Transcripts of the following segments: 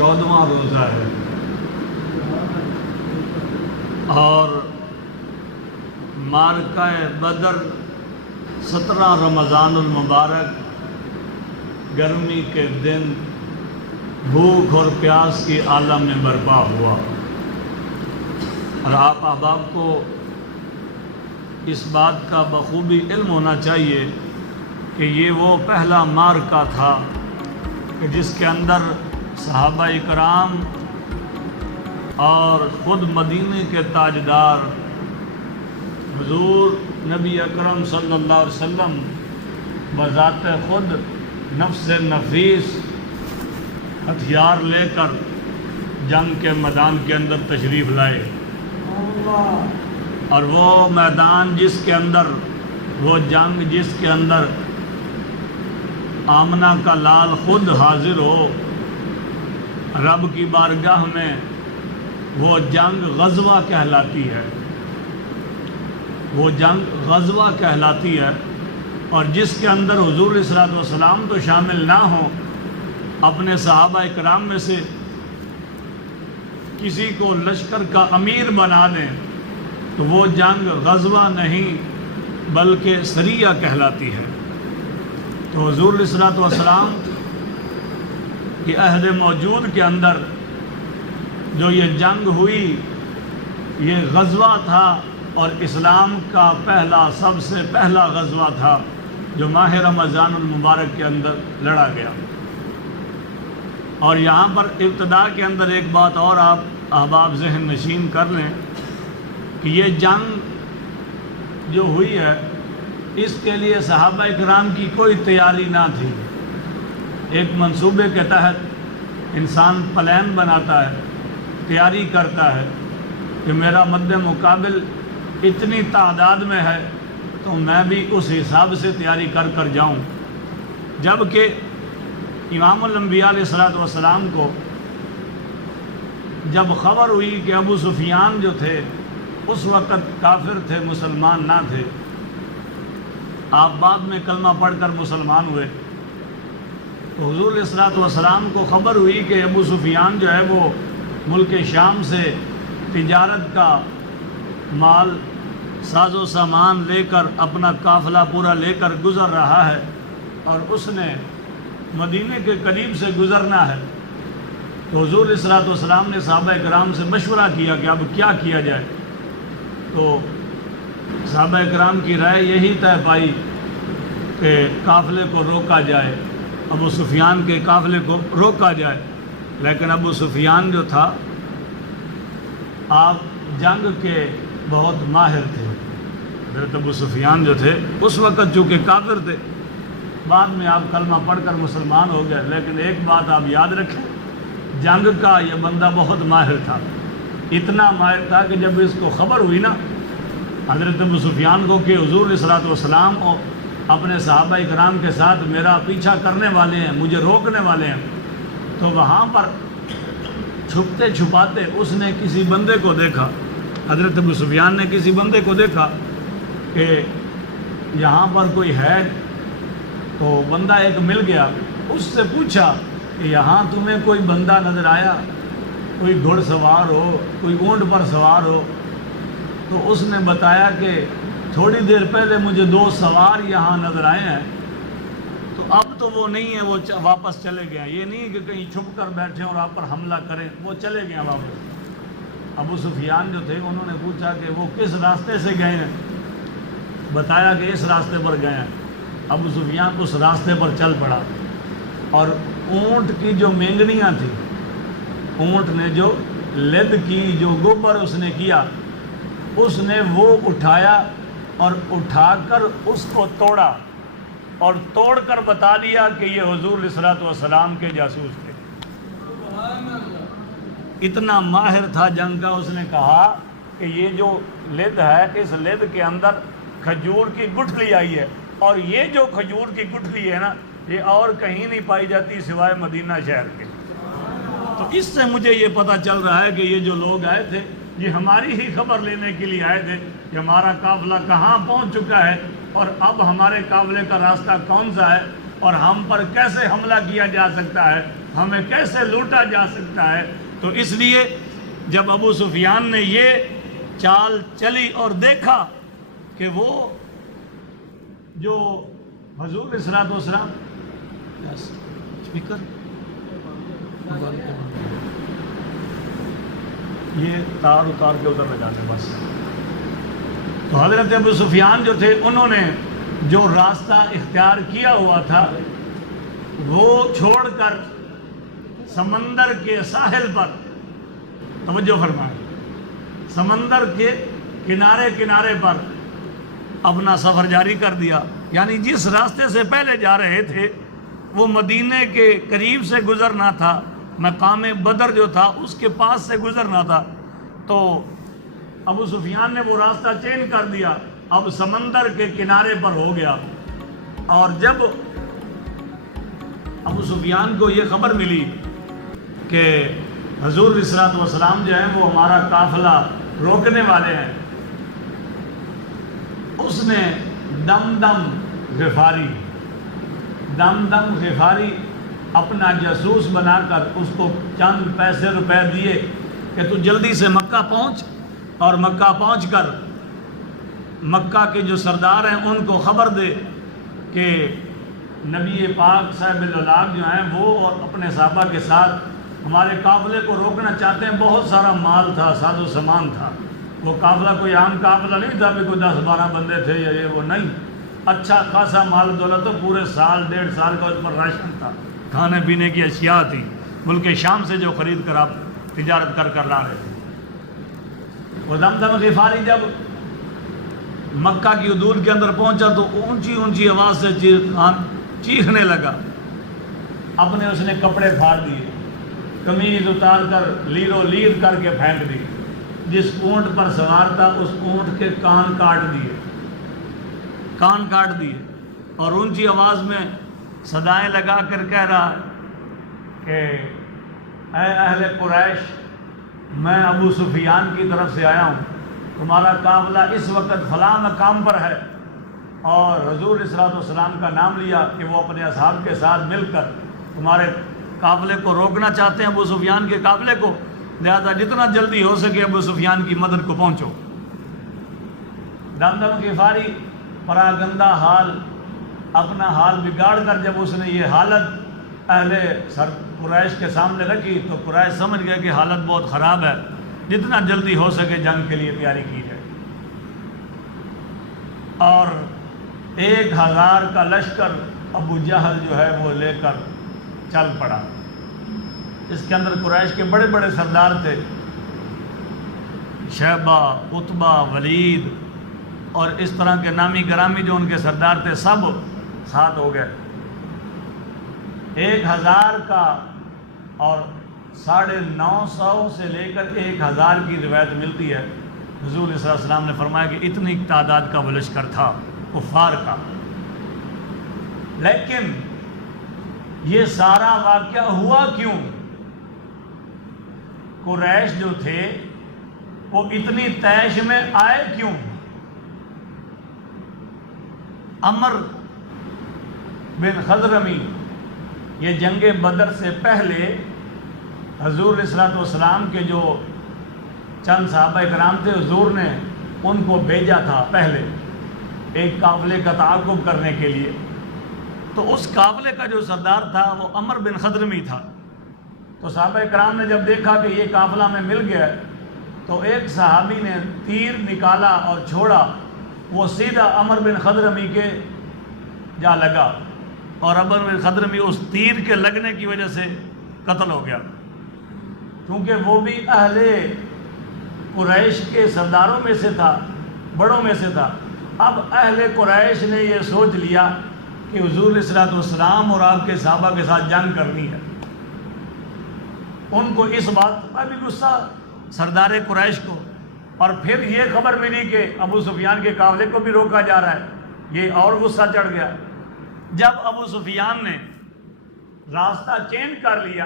14واں روزہ ہے اور معرکہ بدر 17 رمضان المبارک گرمی کے دن بھوک اور پیاس کی عالم میں برپا ہوا، اور آپ احباب کو اس بات کا بخوبی علم ہونا چاہیے کہ یہ وہ پہلا معرکہ تھا کہ جس کے اندر صحابہ کرام اور خود مدینے کے تاجدار حضور نبی اکرم صلی اللہ علیہ وسلم بذات خود نفس نفیس ہتھیار لے کر جنگ کے میدان کے اندر تشریف لائے، اور وہ میدان جس کے اندر، وہ جنگ جس کے اندر آمنہ کا لال خود حاضر ہو رب کی بارگاہ میں، وہ جنگ غزوہ کہلاتی ہے، وہ جنگ غزوہ کہلاتی ہے، اور جس کے اندر حضور علیہ الصلوۃ والسلام تو شامل نہ ہوں، اپنے صحابہ کرام میں سے کسی کو لشکر کا امیر بنا دیں تو وہ جنگ غزوہ نہیں بلکہ سریہ کہلاتی ہے۔ تو حضور علیہ الصلوۃ والسلام کی عہد موجود کے اندر جو یہ جنگ ہوئی یہ غزوہ تھا، اور اسلام کا پہلا، سب سے پہلا غزوہ تھا جو ماہ رمضان المبارک کے اندر لڑا گیا۔ اور یہاں پر ابتدا کے اندر ایک بات اور آپ احباب ذہن نشین کر لیں کہ یہ جنگ جو ہوئی ہے اس کے لیے صحابہ کرام کی کوئی تیاری نہ تھی۔ ایک منصوبے کے تحت انسان پلان بناتا ہے، تیاری کرتا ہے کہ میرا مد مقابل اتنی تعداد میں ہے تو میں بھی اس حساب سے تیاری کر کر جاؤں۔ جبکہ امام الانبیاء علیہ الصلوۃ والسلام کو جب خبر ہوئی کہ ابو سفیان جو تھے اس وقت کافر تھے، مسلمان نہ تھے، آپ بعد میں کلمہ پڑھ کر مسلمان ہوئے، تو حضور علیہ الصلوۃ والسلام کو خبر ہوئی کہ ابو سفیان جو ہے وہ ملک شام سے تجارت کا مال، ساز و سامان لے کر، اپنا قافلہ پورا لے کر گزر رہا ہے، اور اس نے مدینے کے قریب سے گزرنا ہے۔ تو حضور علیہ الصلوۃ والسلام نے صحابہ کرام سے مشورہ کیا کہ اب کیا کیا جائے، تو صحابہ کرام کی رائے یہی طے پائی کہ قافلے کو روکا جائے، ابو سفیان کے قافلے کو روکا جائے۔ لیکن ابو سفیان جو تھا آپ جنگ کے بہت ماہر تھے، حضرت ابو سفیان جو تھے اس وقت چونکہ کافر تھے، بعد میں آپ کلمہ پڑھ کر مسلمان ہو گئے، لیکن ایک بات آپ یاد رکھیں، جنگ کا یہ بندہ بہت ماہر تھا، اتنا ماہر تھا کہ جب اس کو خبر ہوئی نا حضرت ابو سفیان کو کہ حضور علیہ الصلوۃ والسلام اور اپنے صحابہ کرام کے ساتھ میرا پیچھا کرنے والے ہیں، مجھے روکنے والے ہیں، تو وہاں پر چھپتے چھپاتے اس نے کسی بندے کو دیکھا، حضرت ابو سفیان نے کسی بندے کو دیکھا کہ یہاں پر کوئی ہے، تو بندہ ایک مل گیا، اس سے پوچھا کہ یہاں تمہیں کوئی بندہ نظر آیا، کوئی گھڑ سوار ہو، کوئی اونٹ پر سوار ہو؟ تو اس نے بتایا کہ تھوڑی دیر پہلے مجھے 2 سوار یہاں نظر آئے ہیں، تو اب تو وہ نہیں ہے، وہ واپس چلے گئے ہیں، یہ نہیں کہ کہیں چھپ کر بیٹھے اور آپ پر حملہ کریں، وہ چلے گئے ہیں واپس۔ ابو سفیان جو تھے انہوں نے پوچھا کہ وہ کس راستے سے گئے ہیں؟ بتایا کہ اس راستے پر گئے ہیں۔ ابو سفیان اس راستے پر چل پڑا، اور اونٹ کی جو مینگنیاں تھیں، اونٹ نے جو لد کی، جو گوبر اس نے کیا، اس نے وہ اٹھایا اور اٹھا کر اس کو توڑا، اور توڑ کر بتا دیا کہ یہ حضور علیہ الصلوۃ والسلام کے جاسوس تھے۔ اتنا ماہر تھا جنگ کا، اس نے کہا کہ یہ جو لد ہے، اس لد کے اندر کھجور کی گٹھلی آئی ہے، اور یہ جو کھجور کی گٹھلی ہے نا، یہ اور کہیں نہیں پائی جاتی سوائے مدینہ شہر کے۔ تو اس سے مجھے یہ پتہ چل رہا ہے کہ یہ جو لوگ آئے تھے یہ ہماری ہی خبر لینے کے لیے آئے تھے کہ ہمارا قافلہ کہاں پہنچ چکا ہے، اور اب ہمارے قافلے کا راستہ کون سا ہے، اور ہم پر کیسے حملہ کیا جا سکتا ہے، ہمیں کیسے لوٹا جا سکتا ہے؟ تو اس لیے جب ابو سفیان نے یہ چال چلی اور دیکھا کہ وہ جو حضور صلی اللہ اسپیکر یہ تار اتار کے ادھر لگا دیں بس. تو حضرت ابو سفیان جو تھے انہوں نے جو راستہ اختیار کیا ہوا تھا وہ چھوڑ کر سمندر کے ساحل پر، توجہ فرمائیں، سمندر کے کنارے کنارے پر اپنا سفر جاری کر دیا. یعنی جس راستے سے پہلے جا رہے تھے وہ مدینے کے قریب سے گزرنا تھا، مقام بدر جو تھا اس کے پاس سے گزرنا تھا. تو ابو سفیان نے وہ راستہ چینج کر دیا، اب سمندر کے کنارے پر ہو گیا. اور جب ابو سفیان کو یہ خبر ملی کہ حضور علیہ الصلوۃ والسلام جو ہیں وہ ہمارا قافلہ روکنے والے ہیں، اس نے دمدم غفاری اپنا جاسوس بنا کر اس کو چند پیسے روپے دیے کہ تو جلدی سے مکہ پہنچ، اور مکہ پہنچ کر مکہ کے جو سردار ہیں ان کو خبر دے کہ نبی پاک صاحب الاولاق جو ہیں وہ اور اپنے صحابہ کے ساتھ ہمارے قافلے کو روکنا چاہتے ہیں. بہت سارا مال تھا، ساز و سامان تھا. وہ قافلہ کوئی عام قافلہ نہیں تھا کہ کوئی 10-12 بندے تھے یا یہ وہ نہیں، اچھا خاصا مال دولت تو پورے سال 1.5 سال کا اس پر راشن تھا، کھانے پینے کی اشیاء تھی، ملک شام سے جو خرید کر آپ تجارت کر لا رہے تھے. اور دمدم غفاری جب مکہ کی حدود کے اندر پہنچا تو اونچی آواز سے چیخنے لگا. اپنے اس نے کپڑے پھاڑ دیے، قمیض اتار کر لیرو لیر کر کے پھینک دی. جس اونٹ پر سوار تھا اس اونٹ کے کان کاٹ دیے اور اونچی آواز میں صدائیں لگا کر کہہ رہا ہے کہ اے اہل قریش، میں ابو سفیان کی طرف سے آیا ہوں، تمہارا قافلہ اس وقت فلاں مقام پر ہے. اور حضور علیہ الصلوۃ والسلام کا نام لیا کہ وہ اپنے اصحاب کے ساتھ مل کر تمہارے قافلے کو روکنا چاہتے ہیں، ابو سفیان کے قافلے کو، لہذا جتنا جلدی ہو سکے ابو سفیان کی مدد کو پہنچو. دمدم غفاری پراگندہ حال، اپنا حال بگاڑ کر جب اس نے یہ حالت اہل قریش کے سامنے رکھی تو قریش سمجھ گئے کہ حالت بہت خراب ہے، جتنا جلدی ہو سکے جنگ کے لیے تیاری کی جائے. اور 1000 کا لشکر ابو جہل جو ہے وہ لے کر چل پڑا. اس کے اندر قریش کے بڑے بڑے سردار تھے، شیبہ، عتبہ، ولید اور اس طرح کے نامی گرامی جو ان کے سردار تھے سب ساتھ ہو گئے. 1000 کا اور 950 سے لے کر 1000 کی روایت ملتی ہے. حضور صلی اللہ علیہ وسلم نے فرمایا کہ اتنی تعداد کا وہ لشکر تھا کفار کا. لیکن یہ سارا واقعہ ہوا کیوں؟ قریش جو تھے وہ اتنی طیش میں آئے کیوں؟ عمر بن خضرمی، یہ جنگ بدر سے پہلے حضور علیہ الصلوۃ والسلام کے جو چند صحابہ کرام تھے حضور نے ان کو بھیجا تھا پہلے ایک قافلے کا تعاقب کرنے کے لیے. تو اس قافلے کا جو سردار تھا وہ عمر بن خضرمی تھا. تو صحابہ کرام نے جب دیکھا کہ یہ قافلہ میں مل گیا تو ایک صحابی نے تیر نکالا اور چھوڑا، وہ سیدھا عمر بن خضرمی کے جا لگا اور عمر بن خضرمی اس تیر کے لگنے کی وجہ سے قتل ہو گیا، کیونکہ وہ بھی اہل قریش کے سرداروں میں سے تھا، بڑوں میں سے تھا. اب اہل قریش نے یہ سوچ لیا کہ حضور علیہ الصلوۃ والسلام اور آپ کے صحابہ کے ساتھ جنگ کرنی ہے. ان کو اس بات پر بھی غصہ سردار قریش کو، اور پھر یہ خبر ملی کہ ابو سفیان کے قافلے کو بھی روکا جا رہا ہے، یہ اور غصہ چڑھ گیا. جب ابو سفیان نے راستہ چینج کر لیا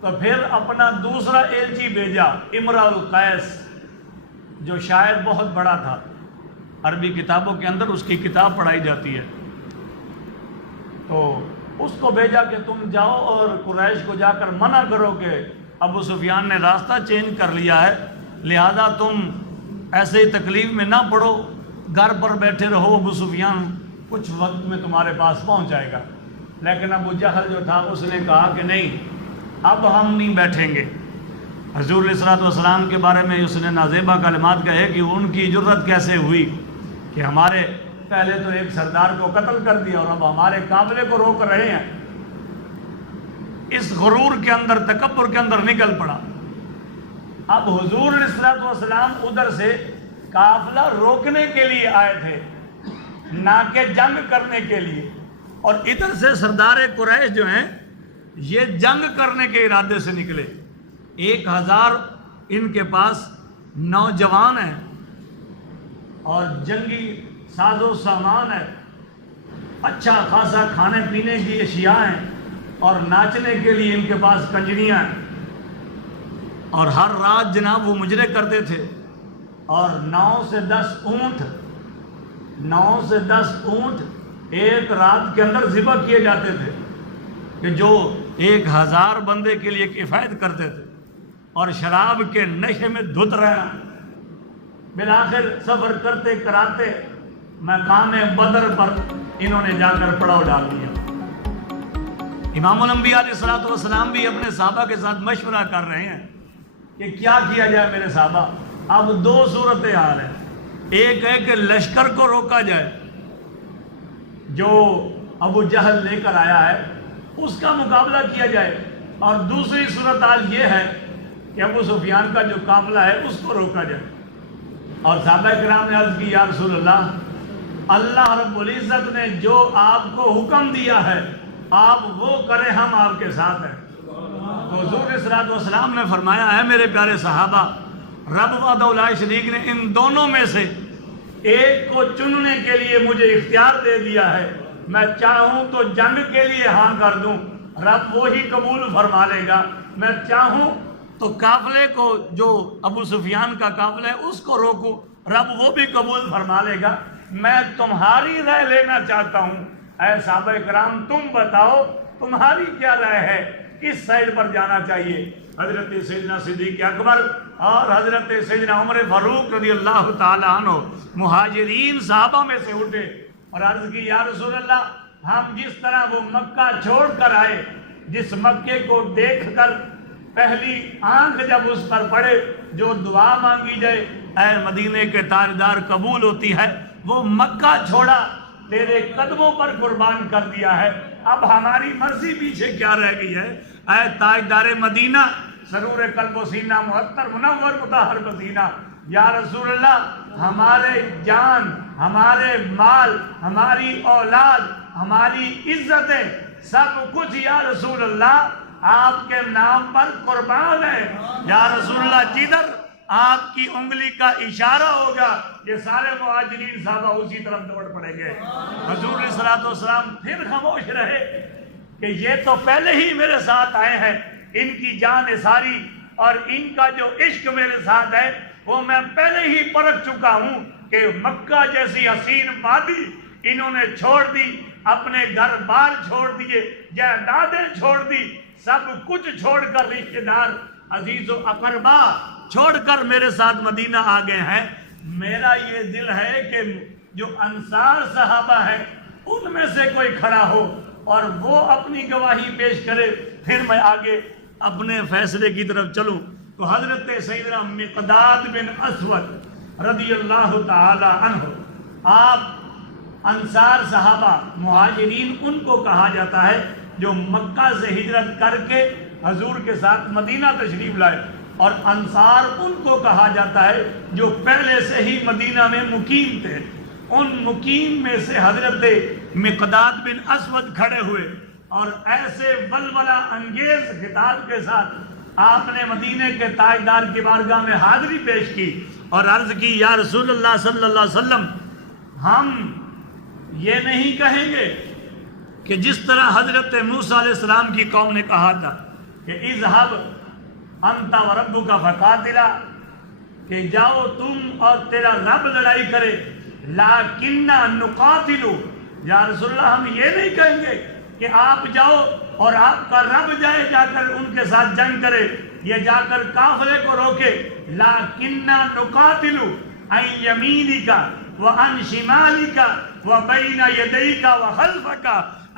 تو پھر اپنا دوسرا ایلچی بھیجا، امرؤ القیس، جو شاعر بہت بڑا تھا، عربی کتابوں کے اندر اس کی کتاب پڑھائی جاتی ہے. تو اس کو بھیجا کہ تم جاؤ اور قریش کو جا کر منع کرو کہ ابو سفیان نے راستہ چینج کر لیا ہے، لہذا تم ایسے ہی تکلیف میں نہ پڑو، گھر پر بیٹھے رہو، ابو سفیان کچھ وقت میں تمہارے پاس پہنچ جائے گا۔ لیکن ابو جہل جو تھا اس نے کہا کہ نہیں، اب ہم نہیں بیٹھیں گے۔ حضور علیہ الصلوۃ والسلام کے بارے میں اس نے نازیبہ کلمات کہے کہ ان کی جرت کیسے ہوئی کہ ہمارے پہلے تو ایک سردار کو قتل کر دیا اور اب ہمارے قافلے کو روک رہے ہیں۔ اس غرور کے اندر، تکبر کے اندر نکل پڑا۔ اب حضور علیہ الصلوۃ والسلام ادھر سے قافلہ روکنے کے لیے آئے تھے، نہ کہ جنگ کرنے کے لیے، اور ادھر سے سردار قریش جو ہیں یہ جنگ کرنے کے ارادے سے نکلے۔ 1000 ان کے پاس نوجوان ہیں اور جنگی ساز و سامان ہے، اچھا خاصا کھانے پینے کی اشیاء ہیں، اور ناچنے کے لیے ان کے پاس کنجریاں ہیں، اور ہر رات جناب وہ مجرے کرتے تھے، اور 9 سے 10 اونٹ ایک رات کے اندر ذبح کیے جاتے تھے کہ جو 1000 بندے کے لیے کفایت کرتے تھے، اور شراب کے نشے میں دھت رہنا۔ بالآخر سفر کرتے کراتے مقام بدر پر انہوں نے جا کر پڑاؤ ڈال دیا۔ امام الانبیاء علیہ الصلوۃ والسلام بھی اپنے صحابہ کے ساتھ مشورہ کر رہے ہیں کہ کیا کیا جائے میرے صحابہ۔ اب 2 صورتحال ہیں، ایک ہے کہ لشکر کو روکا جائے جو ابو جہل لے کر آیا ہے، اس کا مقابلہ کیا جائے، اور دوسری صورتحال یہ ہے کہ ابو سفیان کا جو قافلہ ہے اس کو روکا جائے۔ اور صحابہ کرام نے عرض کی یا رسول اللہ، اللہ رب العزت نے جو آپ کو حکم دیا ہے آپ وہ کریں، ہم آپ کے ساتھ ہیں۔ تو حضور علیہ الصلوۃ والسلام نے فرمایا ہے میرے پیارے صحابہ، رب وحدہ لا شریک نے ان دونوں میں سے ایک کو چننے کے لیے مجھے اختیار دے دیا ہے، میں چاہوں تو جنگ کے لیے ہاں کر دوں، رب وہی قبول فرما لے گا، میں چاہوں تو قافلے کو جو ابو سفیان کا قافلہ ہے اس کو روکوں، رب وہ بھی قبول فرما لے گا۔ میں تمہاری رائے لینا چاہتا ہوں، اے صحابہ کرام تم بتاؤ تمہاری کیا رائے ہے، کس سائڈ پر جانا چاہیے۔ حضرت سیدنا صدیق اکبر اور حضرت سیدنا عمر فاروق رضی اللہ تعالی عنہ مہاجرین صحابہ میں سے اٹھے اور عرض کی یا رسول اللہ، ہم جس طرح وہ مکہ چھوڑ کر آئے، جس مکے کو دیکھ کر پہلی آنکھ جب اس پر پڑے جو دعا مانگی جائے اے مدینے کے تاجدار قبول ہوتی ہے، وہ مکہ چھوڑا تیرے قدموں پر قربان کر دیا ہے، اب ہماری مرضی پیچھے کیا رہ گئی ہے۔ اے تاجدار مدینہ، سرور قلب و سینہ، معطر منور مطہر پسینہ، یا رسول اللہ ہمارے جان، ہمارے مال، ہماری اولاد، ہماری عزتیں، سب کچھ یا رسول اللہ آپ کے نام پر قربان ہے۔ یا رسول اللہ جدھر آپ کی انگلی کا اشارہ ہوگا یہ سارے مہاجرین صحابہ اسی طرف دوڑ پڑیں گے۔ حضور علیہ الصلوۃ والسلام پھر خاموش رہے کہ یہ تو پہلے ہی میرے ساتھ آئے ہیں، ان کی جان ساری اور ان کا جو عشق میرے ساتھ ہے وہ میں پہلے ہی پرکھ چکا ہوں کہ مکہ جیسی حسین وادی انہوں نے چھوڑ دی، اپنے گھر بار چھوڑ دیے، جائیدادیں چھوڑ دی، سب کچھ چھوڑ کر رشتہ دار عزیز و اقربا چھوڑ کر میرے ساتھ مدینہ آ گئے ہیں۔ میرا یہ دل ہے کہ جو انصار صحابہ ہیں ان میں سے کوئی کھڑا ہو اور وہ اپنی گواہی پیش کرے، پھر میں آگے اپنے فیصلے کی طرف چلوں۔ تو حضرت سیدنا مقداد بن اسود رضی اللہ تعالی عنہ، آپ انصار صحابہ مہاجرین ان کو کہا جاتا ہے جو مکہ سے ہجرت کر کے حضور کے ساتھ مدینہ تشریف لائے، اور انصار ان کو کہا جاتا ہے جو پہلے سے ہی مدینہ میں مقیم تھے۔ ان مقیم میں سے حضرت مقداد بن اسود کھڑے ہوئے اور ایسے ولولہ انگیز خطاب کے ساتھ آپ نے مدینے کے تاجدار کی بارگاہ میں حاضری پیش کی اور عرض کی یا رسول اللہ صلی اللہ علیہ وسلم، ہم یہ نہیں کہیں گے کہ جس طرح حضرت موسیٰ علیہ السلام کی قوم نے کہا تھا کہ اذهب انت وربک فقاتلا، کہ جاؤ تم اور تیرا رب لڑائی کرے، لیکن نقاتل، یا رسول اللہ ہم یہ نہیں کہیں گے کہ کہ آپ جاؤ اور آپ کا رب جائے جا کر ان کے ساتھ جنگ کرے، یہ جا کر قافلے کو روکے۔ لَكِنَّا نُقَاتِلُ عَنْ يَمِينِكَ وَعَنْ شِمَالِكَ وَبَيْنَ يَدَيْكَ وَخَلْفَكَ۔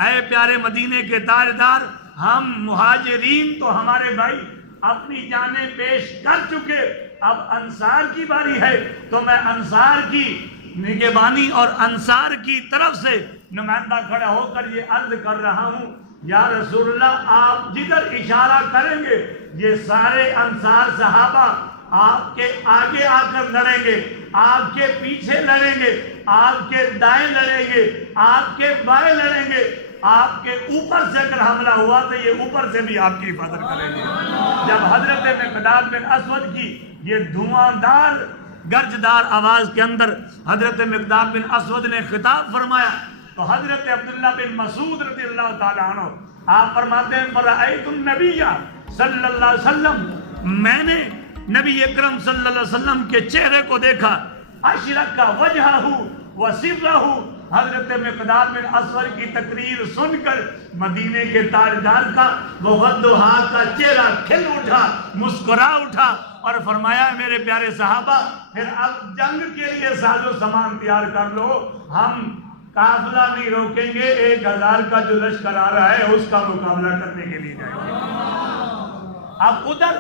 اے پیارے مدینے کے تاجدار، ہم مہاجرین تو ہمارے بھائی اپنی جانیں پیش کر چکے، اب انصار کی باری ہے، تو میں انصار کی نگہبانی اور انصار کی طرف سے نمائندہ کھڑا ہو کر یہ عرض کر رہا ہوں، یا رسول اللہ آپ جدھر اشارہ کریں گے یہ سارے انصار صحابہ آپ کے آگے آ کر لڑیں گے، آپ کے پیچھے لڑیں گے، آپ کے دائیں لڑیں گے، آپ کے بائیں لڑیں گے، آپ کے اوپر سے اگر حملہ ہوا تو یہ اوپر سے بھی آپ کی حفاظت کریں گے۔ جب حضرت مقداد بن اسود کی یہ دھواں دار گرجدار آواز کے اندر حضرت مقداد بن اسود نے خطاب فرمایا تو حضرت عبداللہ بن مسعود رضی اللہ تعالیٰ عنہ آپ فرماتے ہیں فَرَأَيْتُ النَّبِيَّ صلی اللہ علیہ وسلم، میں نے نبی اکرم صلی اللہ علیہ وسلم کے چہرے کو دیکھا، اشرق وجہہ وسرہ، حضرت مقداد بن اسود کی تقریر سن کر مدینے کے تاجدار کا وضحا کا چہرہ کھل اٹھا، مسکرا اٹھا اور فرمایا میرے پیارے صحابہ پھر اب جنگ کے لیے ساز و سامان تیار کر لو، ہم قافلہ نہیں روکیں گے، 1000 کا جو لشکر آ رہا ہے اس کا مقابلہ کرنے کے لیے جائیں گے۔ اب ادھر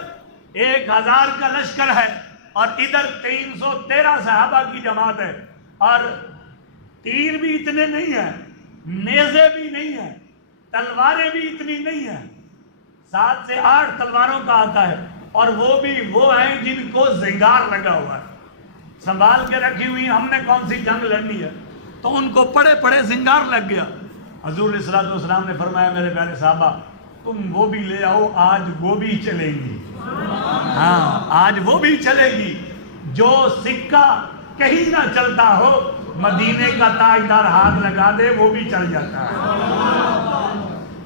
1000 کا لشکر ہے اور ادھر 313 صحابہ کی جماعت ہے، اور تیر بھی اتنے نہیں ہیں، نیزے بھی نہیں ہیں، تلواریں بھی اتنی نہیں ہیں، 7 سے 8 تلواروں کا آتا ہے، اور وہ بھی وہ ہیں جن کو زنگار لگا ہوا ہے، سنبھال کے رکھی ہوئی ہم نے کون سی جنگ لڑنی ہے، تو ان کو پڑے پڑے زنگار لگ گیا۔ حضور صلی اللہ علیہ وسلم نے فرمایا میرے پیارے صحابہ تم وہ بھی لے آؤ، آج وہ بھی چلے گی، ہاں آج وہ بھی چلے گی، جو سکہ کہیں نہ چلتا ہو مدینے کا تاجدار ہاتھ لگا دے وہ بھی چل جاتا ہے۔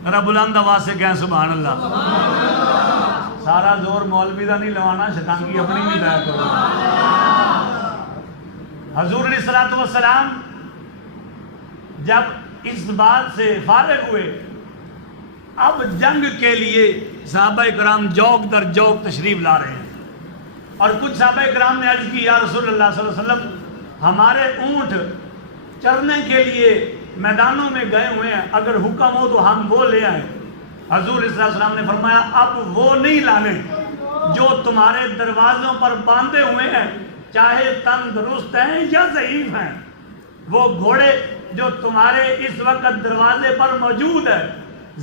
ذرا بلند آواز سے کہیں سبحان اللہ۔ سارا زور مولوی دا نہیں لوانا، شتانگی اپنی بھی دیا کرو۔ حضور علیہ الصلوۃ والسلام جب اس بات سے فارغ ہوئے، اب جنگ کے لیے صحابہ کرام جوک در جوک تشریف لا رہے ہیں، اور کچھ صحابہ کرام نے عرض کی یا رسول اللہ صلی اللہ علیہ وسلم ہمارے اونٹ چرنے کے لیے میدانوں میں گئے ہوئے ہیں، اگر حکم ہو تو ہم وہ لے آئیں۔ حضور صلی اللہ علیہ وسلم نے فرمایا اب وہ نہیں لانے جو تمہارے دروازوں پر باندھے ہوئے ہیں، چاہے تندرست ہیں یا ضعیف ہیں، وہ گھوڑے جو تمہارے اس وقت دروازے پر موجود ہے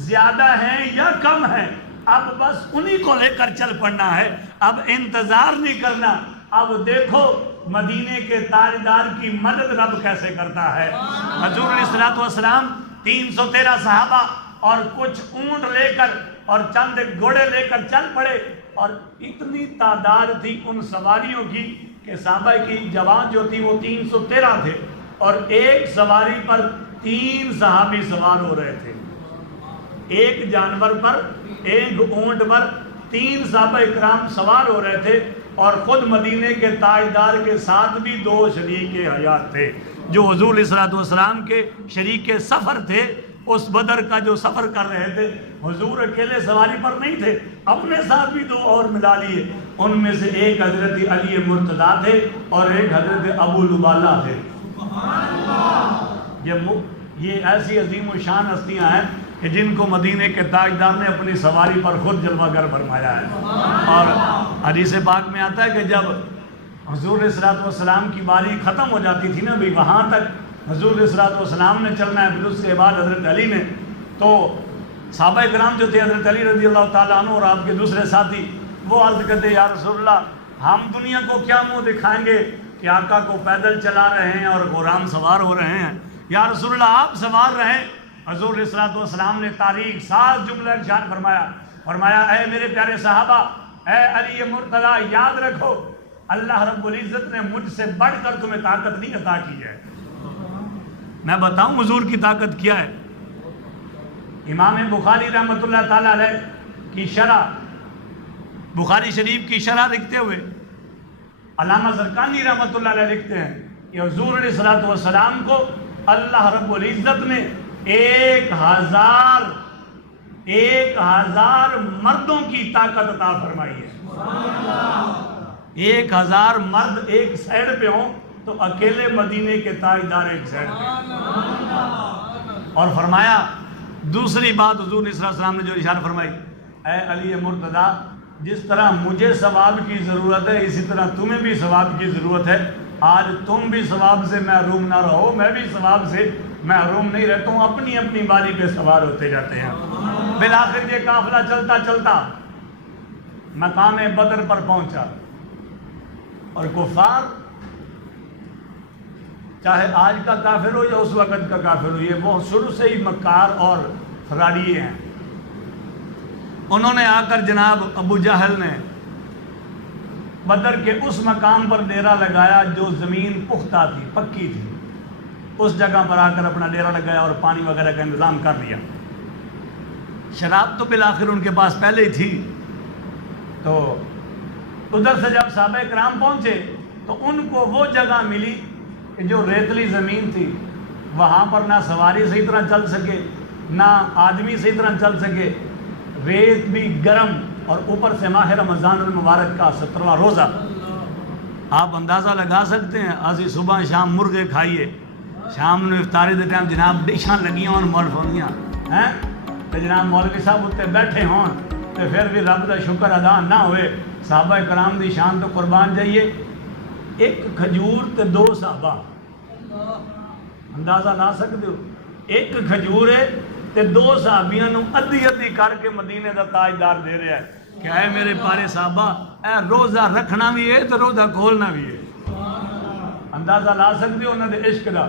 زیادہ ہیں یا کم ہیں، اب بس انہی کو لے کر چل پڑنا ہے، اب انتظار نہیں کرنا۔ اب دیکھو مدینے کے تاجدار کی مدد رب کیسے کرتا ہے۔ حضور علیہ الصلوۃ والسلام 313 صحابہ اور کچھ اونٹ لے کر اور چند گھوڑے لے کر چل پڑے، اور اتنی تعداد تھی ان سواریوں کی کہ صحابہ کی جوان جو تھی وہ 313 تھے، اور ایک سواری پر 3 صحابی سوار ہو رہے تھے، ایک جانور پر، ایک اونٹ پر 3 صحابہ اکرام سوار ہو رہے تھے، اور خود مدینے کے تاجدار کے ساتھ بھی 2 شریک حیات تھے جو حضور علیہ الصلوۃ والسلام کے شریک سفر تھے، اس بدر کا جو سفر کر رہے تھے۔ حضور اکیلے سواری پر نہیں تھے، اپنے ساتھ بھی 2 اور ملا لیے، ان میں سے ایک حضرت علی مرتضیٰ تھے اور ایک حضرت ابو لبالہ تھے۔ یہ ایسی عظیم و شان ہستیاں ہیں کہ جن کو مدینے کے تاجدار نے اپنی سواری پر خود جلوہ گر فرمایا ہے۔ اور حدیث پاک میں آتا ہے کہ جب حضور علیہ الصلوۃ والسلام کی باری ختم ہو جاتی تھی نا، بھی وہاں تک حضور علیہ الصلوۃ والسلام نے چلنا ہے، پھر اس کے بعد حضرت علی نے، تو صحابہ کرام جو تھے حضرت علی رضی اللہ تعالیٰ عنہ اور آپ کے دوسرے ساتھی، وہ عرض کرتے یا رسول اللہ ہم دنیا کو کیا منہ دکھائیں گے کہ آقا کو پیدل چلا رہے ہیں اور غلام سوار ہو رہے ہیں، یا رسول اللہ آپ سوار رہیں۔ حضور علیہ الصلوۃ والسلام نے تاریخ 7 جملہ ارشاد فرمایا اے میرے پیارے صحابہ، اے علی مرتضیٰ یاد رکھو اللہ رب العزت نے مجھ سے بڑھ کر تمہیں طاقت نہیں عطا کی ہے۔ میں بتاؤں حضور کی طاقت کیا ہے؟ امام بخاری رحمۃ اللہ تعالیٰ علیہ کی شرح، بخاری شریف کی شرح لکھتے ہوئے علامہ زرقانی رحمۃ اللہ علیہ لکھتے ہیں کہ حضور علیہ الصلوۃ والسلام کو اللہ رب العزت نے 1000 مردوں کی طاقت عطا فرمائی ہے. 1000 مرد ایک سائڈ پہ ہوں تو اکیلے مدینے کے تاجدار ایک سائڈ پہ. اور فرمایا دوسری بات حضور صلی اللہ علیہ وسلم نے جو ارشاد فرمائی، اے علی مرتضیٰ، جس طرح مجھے ثواب کی ضرورت ہے اسی طرح تمہیں بھی ثواب کی ضرورت ہے. آج تم بھی ثواب سے محروم نہ رہو، میں بھی ثواب سے محروم نہیں رہتا ہوں. اپنی اپنی باری پہ سوار ہوتے جاتے ہیں. بالآخر یہ قافلہ چلتا چلتا مقام بدر پر پہنچا اور کفار، چاہے آج کا کافر ہو یا اس وقت کا کافر ہو، یہ وہ شروع سے ہی مکار اور فراڈیے ہیں. انہوں نے آ کر جناب ابو جہل نے بدر کے اس مقام پر ڈیرا لگایا جو زمین پختہ تھی، پکی تھی. اس جگہ پر آ کر اپنا ڈیرا لگایا اور پانی وغیرہ کا انتظام کر لیا. شراب تو بالآخر ان کے پاس پہلے ہی تھی. تو ادھر سے جب صحابہ کرام پہنچے تو ان کو وہ جگہ ملی کہ جو ریتلی زمین تھی، وہاں پر نہ سواری صحیح طرح چل سکے نہ آدمی صحیح طرح چل سکے. ریت بھی گرم اور اوپر سے ماہ رمضان المبارک کا 17واں روزہ. آپ اندازہ لگا سکتے ہیں، اسی صبح شام مرغے کھائیے، شام نے افطاری دے ٹائم جناب ڈشاں لگیاں ہون مولفیاں ہیں تو جناب مولوی صاحب اتنے بیٹھے ہون تو پھر بھی رب کا شکر ادا نہ ہوئے. صحابہ کرام دی شان تو قربان جائیے. ایک کھجور تے 2 صحابہ، اندازہ لا سکتے ہو؟ ایک کھجور ہے تے 2 صحابیاں نو ادھی ادھی کر کے مدینے دا تاجدار دے رہا ہے کہ اے میرے پارے صحابہ، اے روزہ رکھنا بھی ہے تو روزہ کھولنا بھی ہے. اندازہ لا سکتے ہو انہوں نے عشق دا.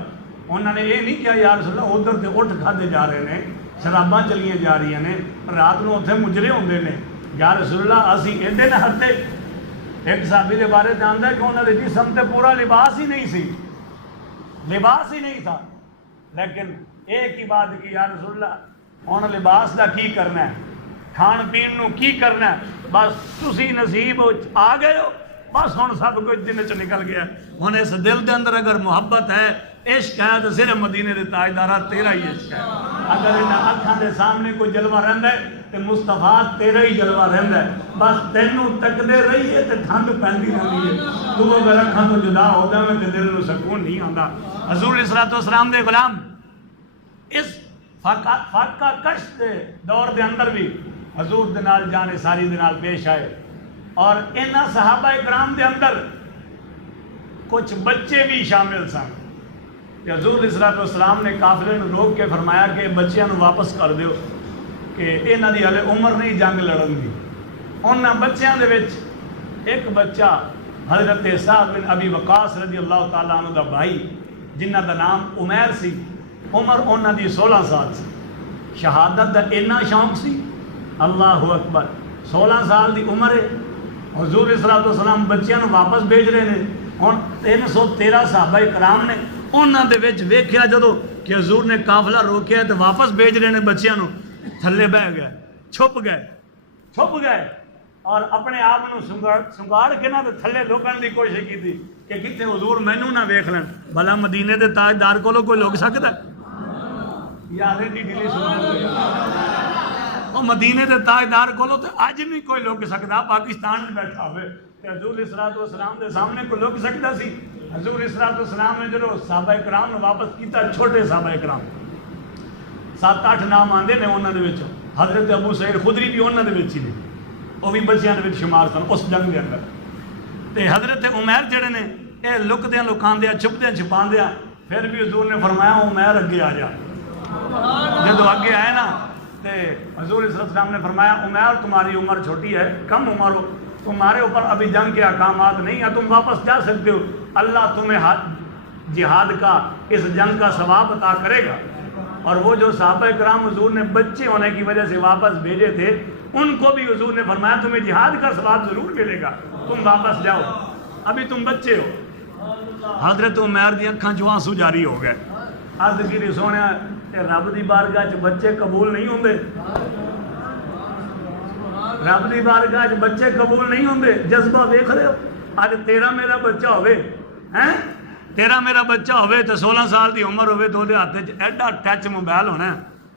انہوں نے یہ نہیں کیا یا رسول اللہ ادھر تے اٹھ کھاتے جا رہے ہیں، شراباں چلیاں جا رہی ہیں، رات نو اتنے مجرے ہوندے نے، یا رسول اللہ اسی ایڈے نہ ہٹے. ایک صحابی کے بارے جانتا ہے کہ انہوں نے جسم تے پورا لباس ہی نہیں سی، لباس ہی نہیں تھا، لیکن ایک ہی بات کی، یا رسول اللہ ہن لباس دا کی کرنا ہے، کھان پین نو کی کرنا ہے، بس تسی نصیب آ گئے ہو، بس ہن سب کچھ دن چ نکل گیا. ہن اس دل دے اندر اگر محبت ہے، عشق ہے تو صرف مدینے دے تاجدارہ تیرا ہی عشق ہے. اگر انہاں اکھاں دے سامنے کوئی جلوہ رہندا ہے تو مصطفیٰ تیرا ہی جلوہ رہندا ہے. بس تینوں تکدے رہیے تو ٹھنڈ پیندی رہندی ہے. تو اگر اکھاں تو جدا ہو جاویں تے دل نو سکون نہیں آندا. حضور علیہ الصلوۃ والسلام دے غلام اس فاقہ کش دے دور دے اندر بھی حضور دے نال جان ساری دے نال پیش آئے. اور انہاں صحابہ کرام دے اندر کچھ بچے بھی شامل سن. حضور علیہ الصلوۃ والسلام نے قافلے نو روک کے فرمایا کہ بچیاں نو واپس کر دیو کہ انہاں دی ہلے عمر نہیں جنگ لڑن دی. انہاں بچیاں دے وچ ایک بچہ حضرت سعد بن ابی وقاص رضی اللہ تعالیٰ عنہ دا بھائی جنہ دا نام عمیر سی. عمر انہاں دی 16 سال سی. شہادت دا اتنا شوق سی، اللہ اکبر. 16 سال دی عمر ہے. حضور علیہ الصلوۃ والسلام بچیاں نو واپس بھیج رہے ہیں. ہن 313 صحابہ کرام نے انہاں دے وچ ویکھیا جدو کہ حضور نے قافلہ روکیا تو واپس بھیج رہے ہیں بچیاں نو، تھلے بہ گئے، چھپ گئے اور اپنے آپ نو سنگاڑ کے نہ تھلے لوکن دی کوشش کی تھی کہ کتنے حضور مینوں نہ ویکھ لین. بھلا مدینے دے تاجدار کولوں کوئی لوک سکدا ہے؟ یار ایڈی ڈیلی سن وہ مدینے دے تاجدار کولوں تے اج بھی کوئی لوک سکدا. پاکستان میں بیٹھا ہوئے تے حضور علیہ الصلوۃ والسلام دے سامنے کوئی لوک سکدا سی؟ حضور علیہ الصلوۃ والسلام نے جو صحابہ کرام نے واپس کیتا، چھوٹے صحابہ کرام 7-8 نام آندے نے انہاں دے وچ. حضرت ابو سعید خدری بھی انہاں دے وچ ہی نے، وہ بھی بچیاں دے وچ شمار سن اس جنگ دے اندر. تے حضرت عمیر جڑے نے اے لکدیاں لکاندیاں چھپدیاں چھپاندیاں، پھر بھی حضور نے فرمایا عمیر اگے آ جا. جدو اگے آئے نا تے حضور علیہ السلام نے فرمایا عمیر تمہاری عمر چھوٹی ہے، کم عمر ہو، تمہارے اوپر ابھی جنگ کے احکامات نہیں ہیں، تم واپس جا سکتے ہو. اللہ تمہیں جہاد کا اس جنگ کا ثواب عطا کرے گا. اور وہ جو صحابہ کرام حضور نے بچے ہونے کی وجہ سے واپس بھیجے تھے ان کو بھی حضور نے فرمایا تمہیں جہاد کا ثواب ضرور ملے گا، تم واپس جاؤ، ابھی تم بچے ہو. حضرت عمیر دی اکھاں چوں آنسو جاری ہو گئے. عرض کی سونے رب دی بارگاہ چ بچے قبول نہیں ہوندے، رب دی بارگاہ چ بچے قبول نہیں ہوندے. جذبہ ویکھ رہے ہو، اج تیرا میرا بچہ ہوئے ہیں تیرا میرا بچہ ہوئے تو 16 سال دی عمر ہوئے تو ہاتھ ایڈا ٹچ موبائل ہونا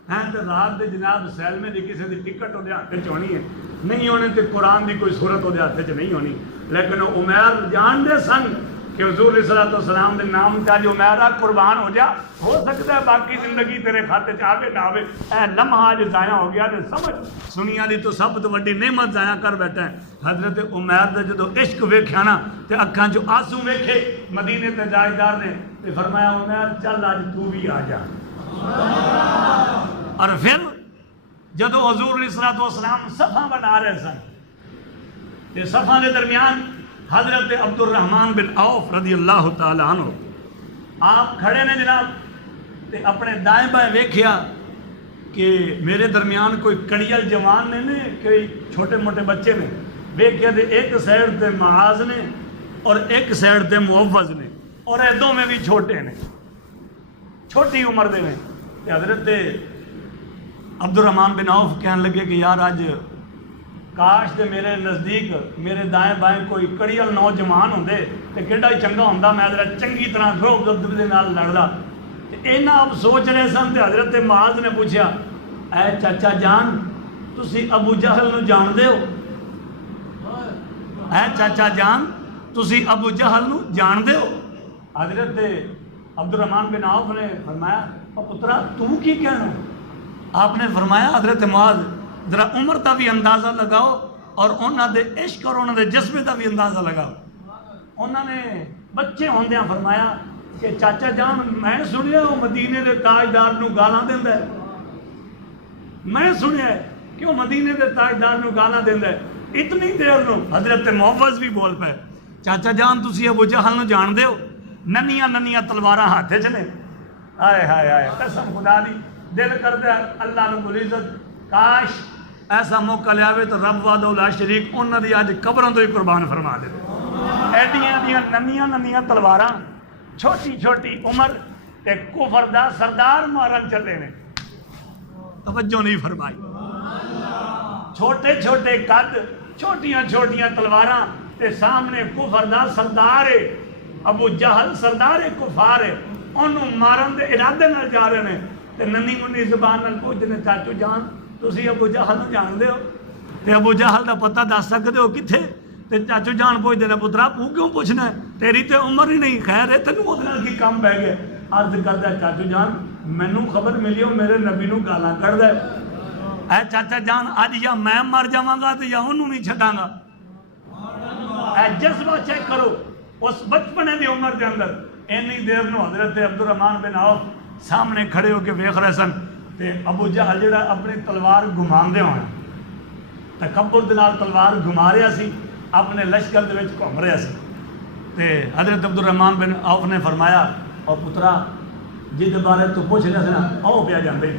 ہے تو رات دے جناب سیلمے دی کسی دی ٹکٹ وہ ہاتھ ہونی ہے نہیں ہونے تو قرآن دی کوئی صورت وہ ہاتھ نہیں ہونی لیکن عمیر جان دے سن کہ حضور علیہ السلام دے نام تا جو میرا قربان ہو جا ہو سکتا ہے باقی زندگی تیرے کھاتے چاہے نہ آوے اے لمحہ جو ضائع ہو گیا تو سمجھ سنیا دی تو سب تو بڑی نعمت ضائع کر بیٹھا ہے حضرت عمیر دا جدو عشق ویکھیا نا تے اکھاں جو آنسو ویکھے مدینے تے تاجدار نے تے فرمایا عمیر چل اج تو بھی آ جا اور پھر جدو حضور علیہ السلام صفحہ بنا رہے سن تے صفحہ دے درمیان حضرت عبد الرحمن بن عوف رضی اللہ تعالیٰ عنہ آپ کھڑے نے جناب تے اپنے دائیں بائیں ویکھیا کہ میرے درمیان کوئی کڑیل جوان نے کوئی چھوٹے موٹے بچے نے ویکھیا تے ایک سائڈ تے معاذ نے اور ایک سائڈ تے معوذ نے اور اے دو میں بھی چھوٹے نے چھوٹی عمر دے میں تے حضرت عبد الرحمن بن عوف کہنے لگے کہ یار آج کاش دے میرے نزدیک میرے دائیں بائیں کوئی کڑیل نوجوان ہوندے تے کیڑا ہی چنگا ہوندا میں ذرا چنگی طرح گروہ گردب دے نال لڑدا تے اینا اب سوچ رہے سن تے حضرت معاذ نے پوچھا اے چاچا جان تسی ابو جہل نو جان دے ہو اے چاچا جان تسی ابو جہل نو جان دے ہو حضرت عبد الرحمن بن عوف نے فرمایا او پترا تو کی کہنا آپ نے فرمایا حضرت معاذ ذرا عمر کا بھی اندازہ لگاؤ اور انہوں دے عشق اور انہوں دے جذبے کا بھی اندازہ لگاؤ انہوں نے بچے ہوندیاں فرمایا کہ چاچا جان میں سنیا وہ مدینے دے تاجدار نو گالاں دیندا ہے میں سنیا ہے کہ وہ مدینے دے تاجدار نو گالاں دیندا ہے اتنی دیر نو حضرت معوذ بھی بول پے چاچا جان تسی ابو جہل نو جان دے ہو ننیاں ننیاں تلواراں ہاتھ چ نے ہائے ہائے ہائے قسم خدا دی دل کردا ہے اللہ رب العزت کاش ایسا موقع لے آوے تو رب وحدہ لا شریک انہاں دی اج قبراں تو ہی قربان فرما دے ایڈیاں دیاں ننیاں ننیاں تلواراں چھوٹی چھوٹی عمر تے کفر دا سردار مارن چلے نے توجہ نہیں فرمائی چھوٹے چھوٹے قد چھوٹیاں چھوٹیاں تلواراں تے سامنے کفر دا سردار ہے ابو جہل سردار کفار ہے انہوں مارن دے ارادے نال جا رہے نے تے ننی منی زبان نال پوچھتے نے چاچو جان تسی ابو جہل نو جان دے ہو تے ابو جہل دا پتہ دس سکدے ہو کتھے تے چاچو جان پوچھتے نے پترا تو کیوں پوچھنا ہے تیری تے عمر ہی نہیں خیر ہے تینوں اودے نال کی کام پہ گیا عرض کردا ہے چاچو جان مینوں خبر ملی ہو میرے نبی نو گالاں کڈدا ہے اے چاچا جان اج یا میں مر جاواں گا تے یا اونوں نہیں چھڈاں گا اے جذبہ چیک کرو اس بچپنے دی عمر دے اندر اینی دیر نو حضرت عبد الرحمن بن عوف سامنے کھڑے ہو کے ویکھ رہے سن تے ابو جہل جڑا اپنی تلوار گھماندے ہونا تکبر دے نال تلوار گھما رہا سی اپنے لشکر دے وچ گھوم رہا سی تے حضرت عبد الرحمن بن عوف نے فرمایا او پترا جس بارے تو پوچھ رہا سی نا آؤ پیا جاندے